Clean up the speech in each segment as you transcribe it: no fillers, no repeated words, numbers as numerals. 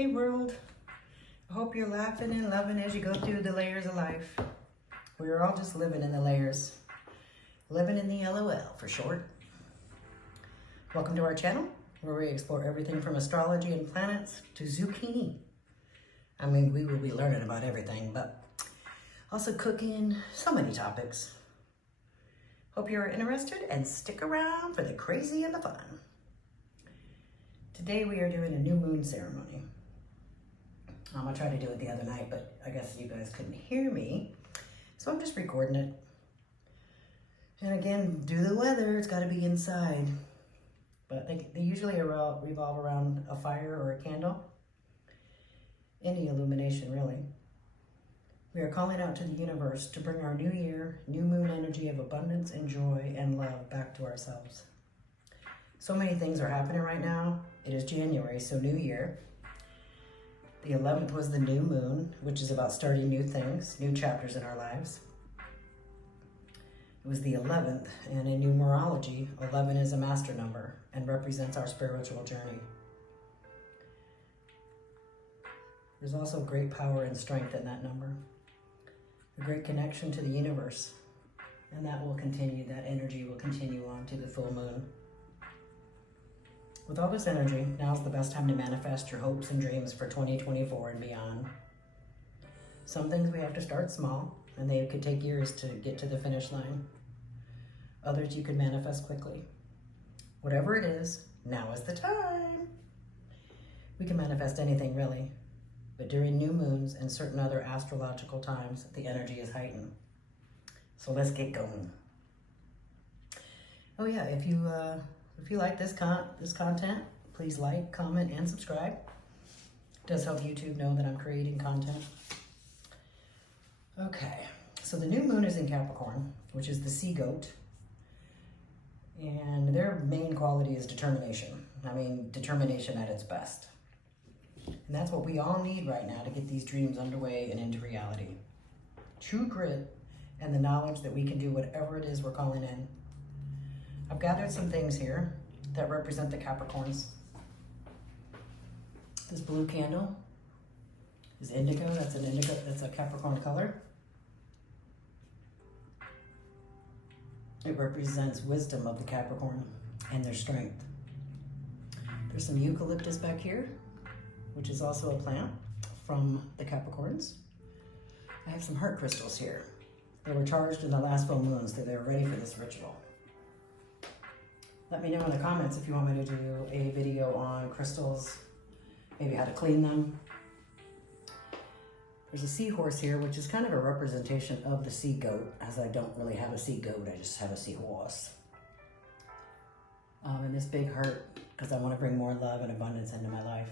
Hey world, I hope you're laughing and loving as you go through the layers of life. We're all just living in the layers. Living in the LOL for short. Welcome to our channel where we explore everything from astrology and planets to zucchini. I mean, we will be learning about everything, but also cooking, so many topics. Hope you're interested and stick around for the crazy and the fun. Today we are doing a new moon ceremony. I tried to do it the other night, but I guess you guys couldn't hear me. So I'm just recording it. And again, due to the weather, it's got to be inside. But they usually revolve around a fire or a candle. Any illumination, really. We are calling out to the universe to bring our new year, new moon energy of abundance and joy and love back to ourselves. So many things are happening right now. It is January, so new year. The 11th was the new moon, which is about starting new things, new chapters in our lives. It was the 11th, and in numerology, 11 is a master number and represents our spiritual journey. There's also great power and strength in that number. A great connection to the universe, and that will continue, that energy will continue on to the full moon. With all this energy, now's the best time to manifest your hopes and dreams for 2024 and beyond. Some things we have to start small, and they could take years to get to the finish line. Others you can manifest quickly. Whatever it is, now is the time. We can manifest anything really, but during new moons and certain other astrological times, the energy is heightened. So let's get going. Oh yeah, if you like this content, please like, comment, and subscribe. It does help YouTube know that I'm creating content. Okay, so the new moon is in Capricorn, which is the sea goat. And their main quality is determination. I mean, determination at its best. And that's what we all need right now to get these dreams underway and into reality. True grit and the knowledge that we can do whatever it is we're calling in. I've gathered some things here that represent the Capricorns. This blue candle is indigo. That's a Capricorn color. It represents wisdom of the Capricorn and their strength. There's some eucalyptus back here, which is also a plant from the Capricorns. I have some heart crystals here. They were charged in the last full moon, so they're ready for this ritual. Let me know in the comments if you want me to do a video on crystals, maybe how to clean them. There's a seahorse here, which is kind of a representation of the sea goat, as I don't really have a sea goat, I just have a seahorse. And this big heart, because I want to bring more love and abundance into my life.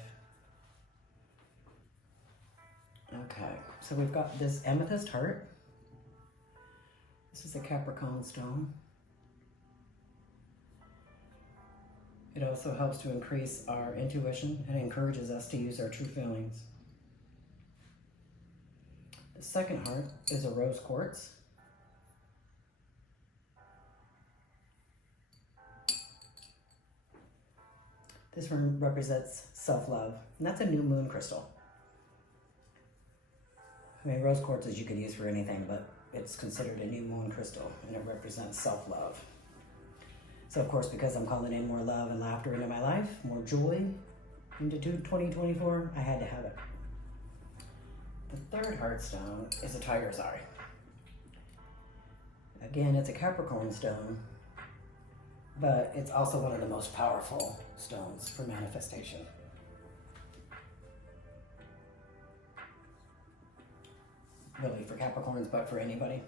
Okay, so we've got this amethyst heart. This is a Capricorn stone. It also helps to increase our intuition and encourages us to use our true feelings. The second heart is a rose quartz. This one represents self-love, and that's a new moon crystal. I mean, rose quartzes you could use for anything, but it's considered a new moon crystal, and it represents self-love. So of course, because I'm calling in more love and laughter into my life, more joy into 2024, I had to have it. The third heart stone is a tiger's eye. Again, it's a Capricorn stone, but it's also one of the most powerful stones for manifestation. Really for Capricorns, but for anybody.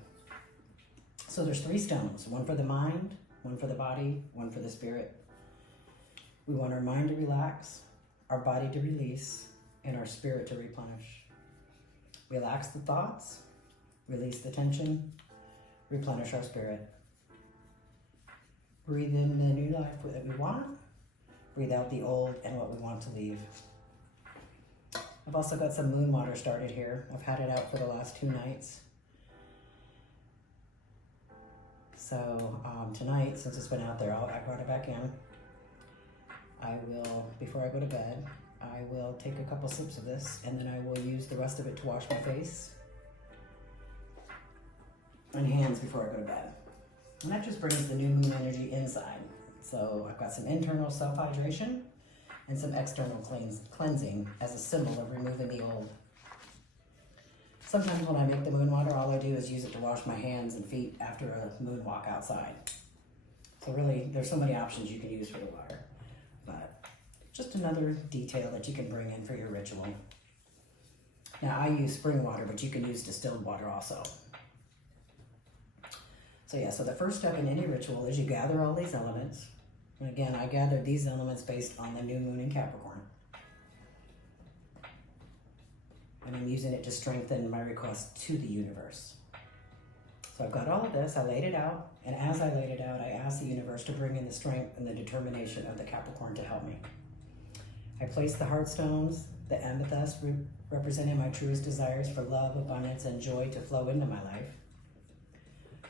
So there's 3 stones, one for the mind, one for the body, one for the spirit. We want our mind to relax, our body to release, and our spirit to replenish. Relax the thoughts, release the tension, replenish our spirit. Breathe in the new life that we want, breathe out the old and what we want to leave. I've also got some moon water started here. I've had it out for the last 2 nights. So tonight, since it's been out there, I brought it back in. I will, before I go to bed, I will take a couple sips of this, and then I will use the rest of it to wash my face and hands before I go to bed. And that just brings the new moon energy inside. So I've got some internal self-hydration and some external cleansing as a symbol of removing the old. Sometimes when I make the moon water, all I do is use it to wash my hands and feet after a moon walk outside. So really, there's so many options you can use for the water. But just another detail that you can bring in for your ritual. Now I use spring water, but you can use distilled water also. So yeah, so the first step in any ritual is you gather all these elements. And again, I gathered these elements based on the new moon in Capricorn. And I'm using it to strengthen my request to the universe. So I've got all of this, I laid it out, and as I laid it out, I asked the universe to bring in the strength and the determination of the Capricorn to help me. I placed the heart stones, the amethyst representing my truest desires for love, abundance, and joy to flow into my life.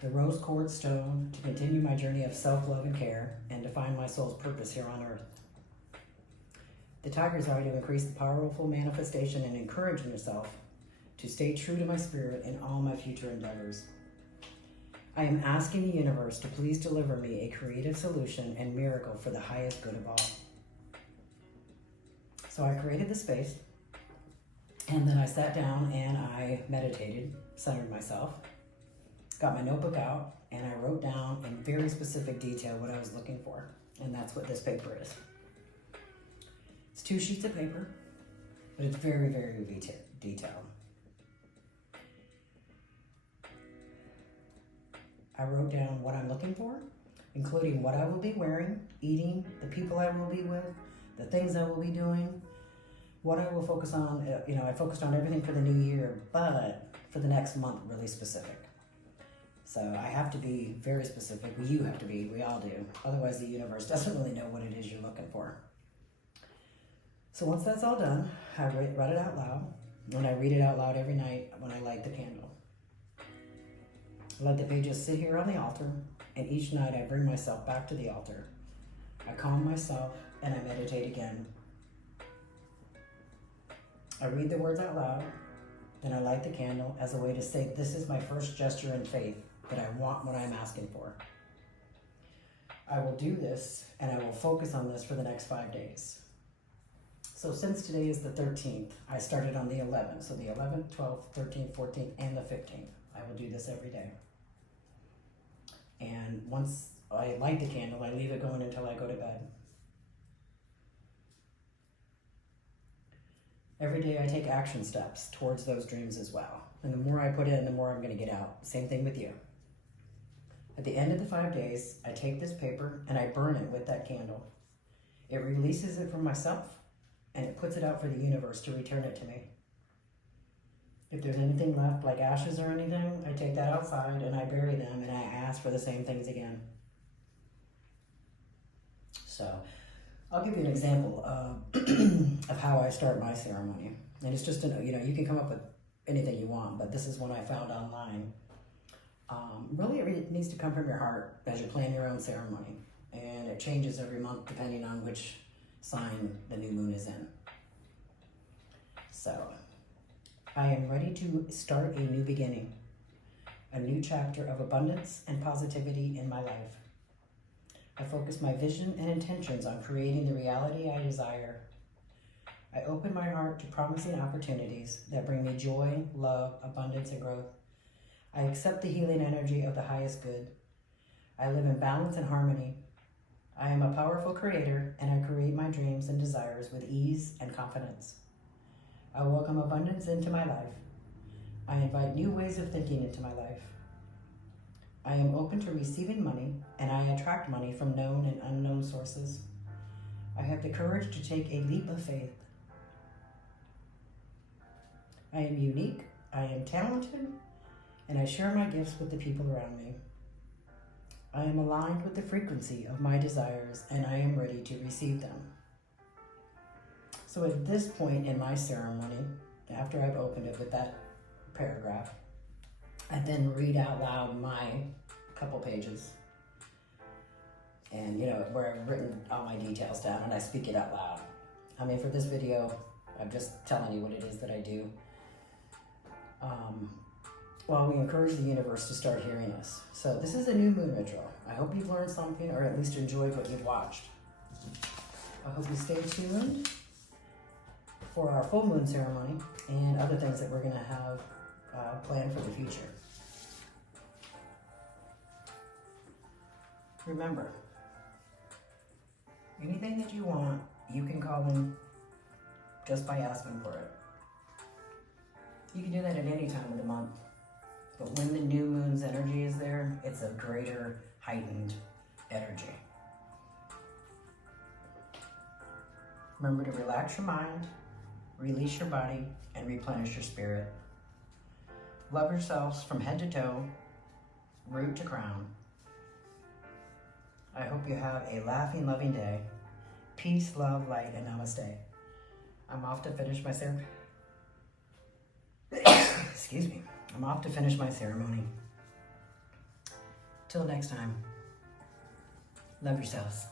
The rose quartz stone to continue my journey of self-love and care and to find my soul's purpose here on earth. The tiger's eye to increase the powerful manifestation and encourage myself to stay true to my spirit in all my future endeavors. I am asking the universe to please deliver me a creative solution and miracle for the highest good of all. So I created the space, and then I sat down and I meditated, centered myself, got my notebook out, and I wrote down in very specific detail what I was looking for. And that's what this paper is. It's 2 sheets of paper, but it's very, very detailed. I wrote down what I'm looking for, including what I will be wearing, eating, the people I will be with, the things I will be doing, what I will focus on. I focused on everything for the new year, but for the next month, really specific. So I have to be very specific. You have to be, we all do. Otherwise the universe doesn't really know what it is you're looking for. So once that's all done, I read it out loud, and I read it out loud every night when I light the candle. I let the pages sit here on the altar, and each night I bring myself back to the altar. I calm myself, and I meditate again. I read the words out loud, then I light the candle as a way to say, this is my first gesture in faith, that I want what I'm asking for. I will do this, and I will focus on this for the next 5 days. So since today is the 13th, I started on the 11th. So the 11th, 12th, 13th, 14th, and the 15th. I will do this every day. And once I light the candle, I leave it going until I go to bed. Every day I take action steps towards those dreams as well. And the more I put in, the more I'm going to get out. Same thing with you. At the end of the 5 days, I take this paper and I burn it with that candle. It releases it from myself, and it puts it out for the universe to return it to me. If there's anything left, like ashes or anything, I take that outside and I bury them, and I ask for the same things again. So I'll give you an example of how I start my ceremony. And it's just, you can come up with anything you want, but this is one I found online. Really, it needs to come from your heart as you plan your own ceremony. And it changes every month depending on which sign the new moon is in. So, I am ready to start a new beginning, a new chapter of abundance and positivity in my life. I focus my vision and intentions on creating the reality I desire. I open my heart to promising opportunities that bring me joy, love, abundance, and growth. I accept the healing energy of the highest good. I live in balance and harmony. I am a powerful creator, and I create my dreams and desires with ease and confidence. I welcome abundance into my life. I invite new ways of thinking into my life. I am open to receiving money, and I attract money from known and unknown sources. I have the courage to take a leap of faith. I am unique, I am talented, and I share my gifts with the people around me. I am aligned with the frequency of my desires, and I am ready to receive them. So at this point in my ceremony, after I've opened it with that paragraph, I then read out loud my couple pages, and where I've written all my details down, and I speak it out loud. I mean, for this video, I'm just telling you what it is that I do. While we encourage the universe to start hearing us. So this is a new moon ritual. I hope you've learned something, or at least enjoyed what you've watched. I hope you stay tuned for our full moon ceremony and other things that we're going to have planned for the future. Remember, anything that you want, you can call in just by asking for it. You can do that at any time of the month. But when the new moon's energy is there, it's a greater, heightened energy. Remember to relax your mind, release your body, and replenish your spirit. Love yourselves from head to toe, root to crown. I hope you have a laughing, loving day. Peace, love, light, and namaste. I'm off to finish my ceremony. Excuse me. I'm off to finish my ceremony. Till next time, love yourselves.